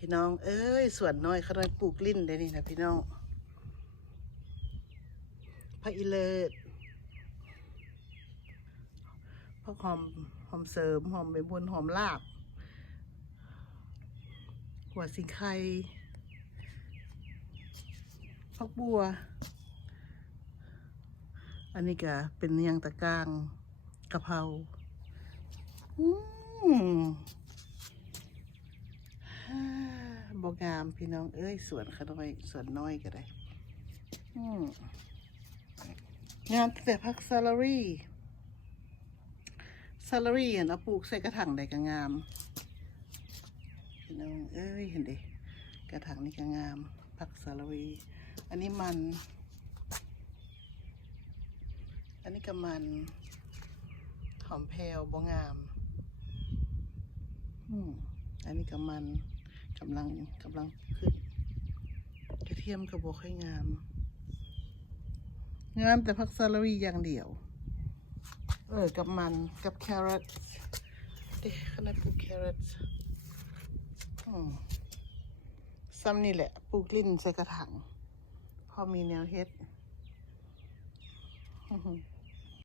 พี่น้องเอ้ยสวนน้อยเขาน้อยปลูกลิ้นได้นี่นะพี่น้องพระอิเลิศพวกหอมเสริมหอมใบบุญหอมลาบหัวสิงไข่พักบัวอันนี้ก็เป็นเนียงตะกางกะเพราบงามพี่น้องเอ้ยสวนขน้อยสวนน้อยก็ได้งามแต่พักซาลารี่เห็นเอาปลูกใส่กระถางใดก็งามพี่น้องเอ้ยเห็นดิกระถางนี่ก็งามพักซาลารี่อันนี้มันอันนี้ก็มันหอมแพรวบ่งามอันนี้ก็มันกำลังขึ้นกระเทียมก็บ่ค่อยงามแต่ผักซาลารี่อย่างเดียวกับมันกับแครอทขนาดปลูกแครอทซ้ำนี่แหละปลูกลิ้นใส่กระถางพอมีแนวเฮ็ด